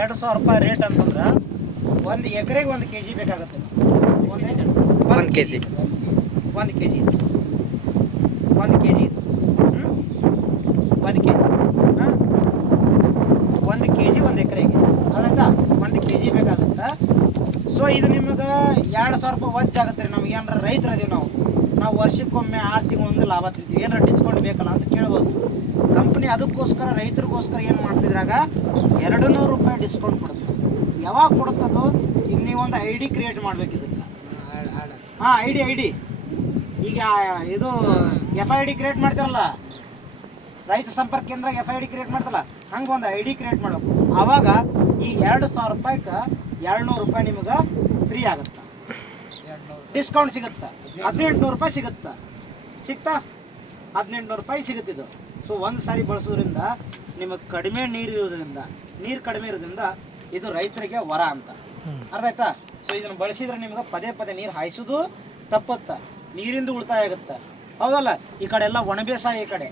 ಎರಡು ಸಾವಿರ ರೂಪಾಯಿ ರೇಟ್ ಅಂತಂದ್ರೆ ಒಂದು ಎಕರೆಗೆ ಒಂದು ಕೆ ಜಿ ಬೇಕಾಗುತ್ತೆ. ಒಂದು ಕೆ ಜಿ ಒಂದು ಕೆ ಜಿ ಒಂದು ಕೆ ಜಿ ಒಂದು ಕೆ ಜಿ ಒಂದು ಕೆ ಜಿ ಒಂದು ಎಕರೆಗೆ. ಅದಾಯ್ತಾ ಒಂದು ಕೆ ಜಿ ಬೇಕಾಗುತ್ತೆ? ಸೊ ಇದು ನಿಮಗೆ ಎರಡು ಸಾವಿರ ರೂಪಾಯಿ ವಜ್ಜ ಆಗುತ್ತೆ ರೀ. ನಮ್ಗೆ ಏನಾರ ರೈತರು ಅದೀವಿ ನಾವು. ನಾವು ವರ್ಷಕ್ಕೊಮ್ಮೆ ಆರು ತಿಂಗಳೊಂದು ಲಾಭ ತಿಂತೀವಿ ಏನಾರ ಡಿಸ್ಕೌಂಟ್ ಬೇಕಲ್ಲ ಅಂತ ಕೇಳ್ಬೋದು. ಅದಕ್ಕೋಸ್ಕರ ರೈತರಿಗೋಸ್ಕರ ಏನು ಮಾಡ್ತಿದ್ರಾಗ ಎರಡು ನೂರು ರೂಪಾಯಿ ಡಿಸ್ಕೌಂಟ್ ಕೊಡುತ್ತೆ. ಯಾವಾಗ ಕೊಡುತ್ತದು ಈಗ ನೀವೊಂದು ಐ ಡಿ ಕ್ರಿಯೇಟ್ ಮಾಡ್ಬೇಕು ಹಾಂ ಐ ಡಿ ಐ ಡಿ ಈಗ ಇದು ಎಫ್ ಐ ಡಿ ಕ್ರಿಯೇಟ್ ಮಾಡ್ತಾರಲ್ಲ? ರೈತ ಸಂಪರ್ಕ ಕೇಂದ್ರ ಎಫ್ ಐ ಡಿ ಕ್ರಿಯೇಟ್ ಮಾಡ್ತಲ್ಲ ಹಂಗೆ ಒಂದು ಐ ಡಿ ಕ್ರಿಯೇಟ್ ಮಾಡಬೇಕು. ಆವಾಗ ಈ ಎರಡು ಸಾವಿರ ರೂಪಾಯಿಗೆ ಎರಡು ನೂರು ರೂಪಾಯಿ ನಿಮಗೆ ಫ್ರೀ ಆಗುತ್ತೆ. ಡಿಸ್ಕೌಂಟ್ ಸಿಗುತ್ತೆ. ಹದಿನೆಂಟು ನೂರು ರೂಪಾಯಿ ಸಿಗುತ್ತೆ. ಸಿಗ್ತಾ ಹದಿನೆಂಟು ನೂರು ರೂಪಾಯಿ ಸಿಗುತ್ತಿದ್ದು. ಸೊ ಒಂದು ಸಾರಿ ಬಳಸೋದ್ರಿಂದ ನಿಮಗೆ ಕಡಿಮೆ ನೀರು ಇರೋದ್ರಿಂದ ನೀರು ಕಡಿಮೆ ಇರೋದ್ರಿಂದ ಇದು ರೈತರಿಗೆ ವರ ಅಂತ. ಅರ್ಥ ಆಯ್ತಾ? ಸೊ ಇದನ್ನು ಬಳಸಿದ್ರೆ ನಿಮ್ಗೆ ಪದೇ ಪದೇ ನೀರು ಹಾಯಿಸೋದು ತಪ್ಪತ್ತ ನೀರಿಂದ ಉಳಿತಾಯ ಆಗುತ್ತೆ. ಹೌದಲ್ಲ? ಈ ಕಡೆ ಎಲ್ಲ ಒಣ ಬೇಸಾಯ ಈ ಕಡೆ.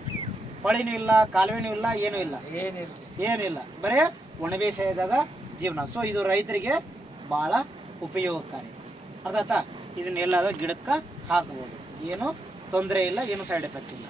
ಹೊಳಿನೂ ಇಲ್ಲ ಕಾಲುವೆನೂ ಇಲ್ಲ ಏನೂ ಇಲ್ಲ. ಏನಿಲ್ಲ. ಏನಿಲ್ಲ. ಬರೀ ಒಣ ಬೇಸಾಯದಾಗ ಜೀವನ. ಸೊ ಇದು ರೈತರಿಗೆ ಭಾಳ ಉಪಯೋಗಕಾರಿ. ಅರ್ಥ ಆಯ್ತಾ? ಇದನ್ನೆಲ್ಲಾದ್ರೂ ಗಿಡಕ್ಕೆ ಹಾಕ್ಬೋದು. ಏನು ತೊಂದರೆ ಇಲ್ಲ ಏನು ಸೈಡ್ ಎಫೆಕ್ಟ್ ಇಲ್ಲ.